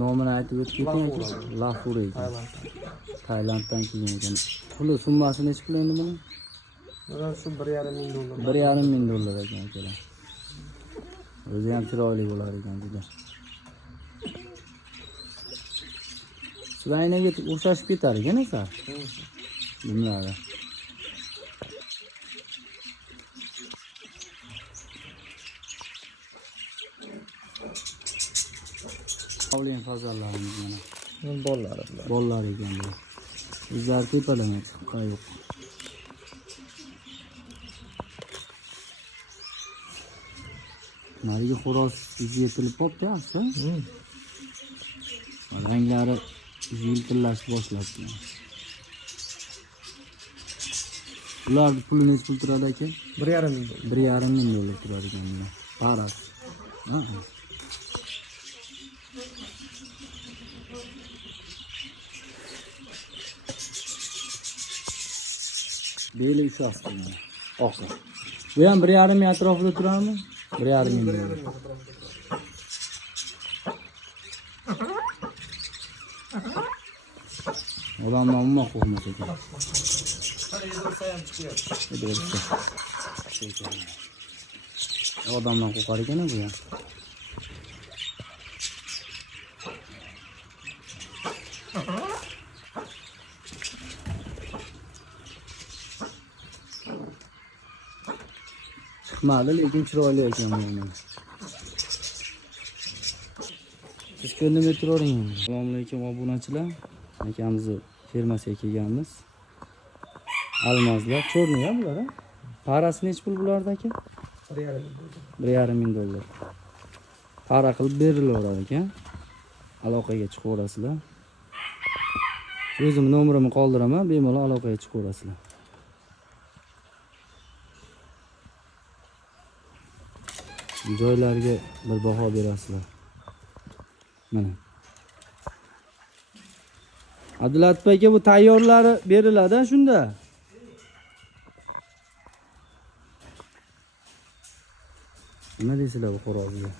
Nomini aytib o'tib keting aka. Lafur ekan. Tailanddan kelgan ekan. Puli summasi necha pul endi buni? Mana shu $1,5 ming. $1,5 ekan akalar. O'zi ham chiroyli bo'lar ekan juda. Slaynaga o'xshashib ketar ekan asar. Nimalar? Avliyan fazallarimiz mana. Bollari bular. Bollar ekan bu. O'zlari tepadan chiqqan yo'q. Nariga xo'roz yetilib qopti yaxshi. Ranglari yiltillashib boshlabdi. Ular puli necha pul turadi aka? $1,5 ming. $1,5 turar ekan bular. Paras. Ha. Beli ushasti mana. Oqsa. Bu ham 1,5 ming atrofida turadimi? $1,5 ming. Odamdan umuman qo'rqmas ekan. Odamdan qo'rqar ekan bu ham. Chiqmadi, lekin chiroyli ekan bu. Siz ko'ndimay turavering. Assalomu alaykum obunachilar. Akamizni fermasiga kelganmiz. Almazlar, cho'rniya bular, ha? Parasi necha pul bularda aka? $1,5 ming. Para qilib berilaverar ekan. Aloqaga chiqaverasizlar. O'zim nomerimni qoldiraman, bemalol aloqaga chiqaverasizlar. Joylarga bir baho berasizlar. Mana. Abdullatif aka, bu tayyorlari beriladi shunda. Nima deysizlar bu xo'rozga?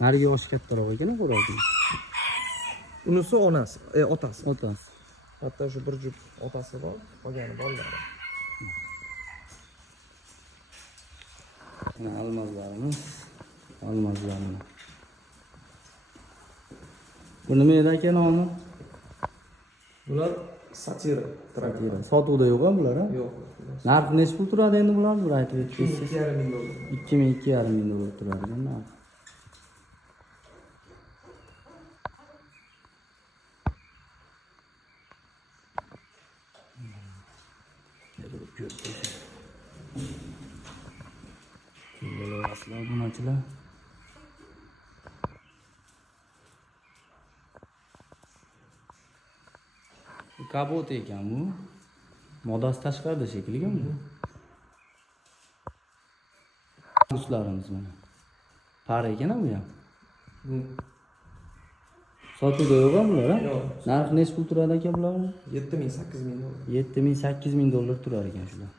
Narigi yoshi kattaroq ekan xo'rozning. Unisi onasi, otasi. Otasi. Hatto shu bir juft otasi bor, qolgani bolalari. Mana almazlarimiz. Almazlarimiz. Bu nima edi aka nomi? Bular satira, Satira. Sotuvda yo'q-a bular, ha? Yo'q. Narxi necha pul turadi endi bular? Bir aytib o'tsangiz. $2,5 ming. $2,5 turadi ekan narxi. Aslan bunachilar. Kabot ekan bu. Modasi tashqarida shekilli bu. Do'stlarimiz mana. Par ekan bu ham. Sotuvda yo'q-a bular, ha? Yo'q. Narxi necha pul turadi aka bular? $7,000 $8,000. $7,000 $8,000 turar ekan shular.